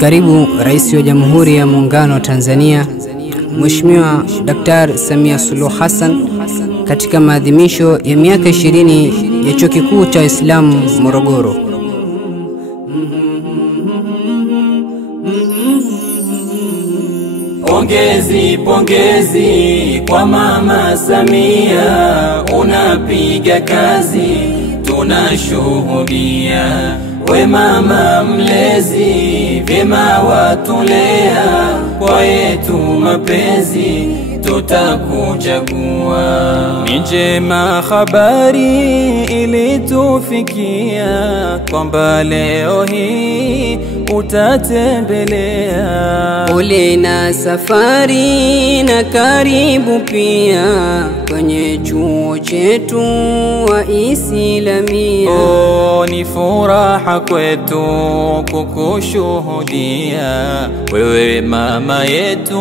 Karibu Rais wa Jamhuri ya Muungano wa Tanzania Mheshimiwa Daktari Samia Suluhu Hassan katika maadhimisho ya miaka 20 ya Chuo Kikuu cha Uislamu Morogoro. Pongezi, pongezi kwa Mama Samia, unapiga kazi tunashuhudia. We mama mlezi, vyema watulea, kwa yetu mapenzi tutakuchagua. Ni njema habari ilitufikia, kwamba leo hii utatembelea. Pole na safari na karibu pia kwenye chuo chetu wa Islamia. Ni furaha kwetu kukushuhudia, wewe mama yetu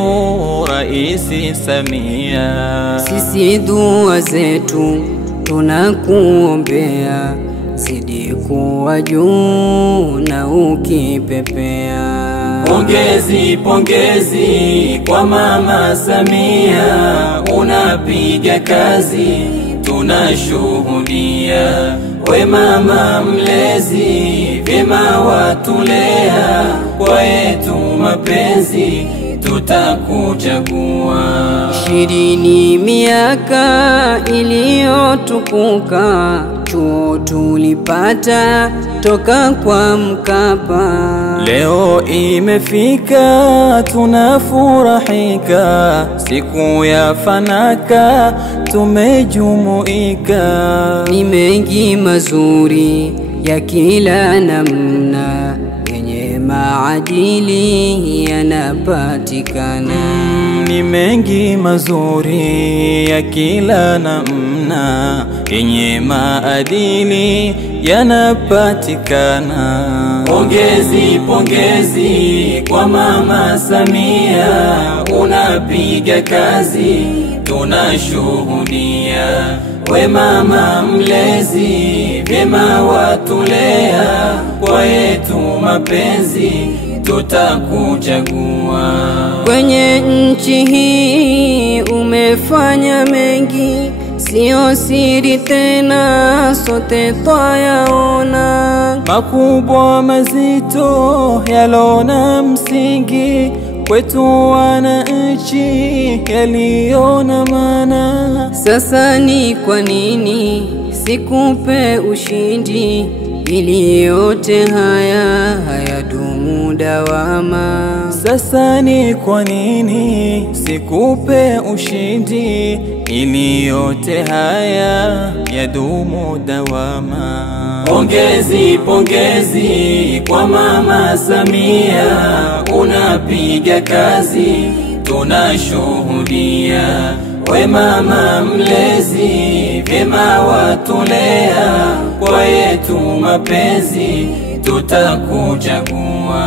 Raisi Samia. Sisi dua zetu tunakuombea, zidi kuwa juu na ukipepea. Pongezi, pongezi kwa Mama Samia, unapiga kazi tunashuhudia. We mama mlezi, vyema watulea, kwa yetu mapenzi tutakuchagua. 20 miaka iliyotukuka, chuo tulipata toka kwa Mkapa. Leo imefika tunafurahika, siku ya fanaka tumejumuika. Ni mengi mazuri ya kila namna, yenye maadili yanapatikana. Ni mengi mazuri ya kila namna, yenye maadili yanapatikana. Pongezi, pongezi kwa Mama Samia, unapiga kazi tunashuhudia. We mama mlezi, vyema watulea, kwa yetu mapenzi tutakuchagua. Kwenye nchi hii umefanya mengi, sio siri tena, sote twayaona. Makubwa mazito yalona msingi, kwetu wananchi yaliona maana. Sasa ni kwa nini sikupe ushindi, ili yote haya hayadumu dawama? Sasa ni kwa nini sikupe ushindi, ili yote haya yadumu dawama? Pongezi, pongezi kwa Mama Samia, unapiga kazi tunashuhudia. We mama mlezi, vyema watulea, kwa yetu mapenzi tutakuchagua.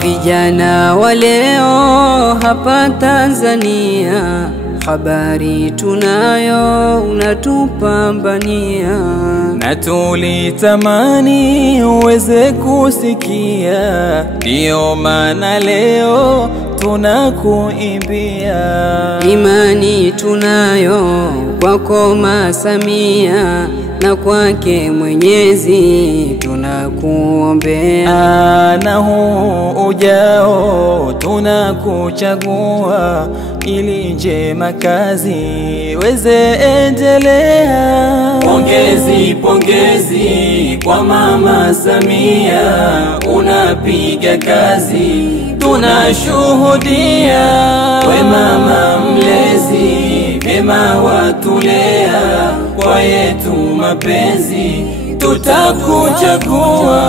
Vijana wa leo hapa Tanzania, habari tunayo unatupambania, na tulitamani uweze kusikia, ndio maana leo tunakuimbia. Imani tunayo kwako Mama Samia, na kwake Mwenyezi tunakuombea. Na huu ujao tunakuchagua, ili njema kazi weze endelea. Pongezi, pongezi kwa Mama Samia, unapiga kazi tunashuhudia. We mama mlezi, vyema watulea, kwa yetu mapenzi tutakuchagua.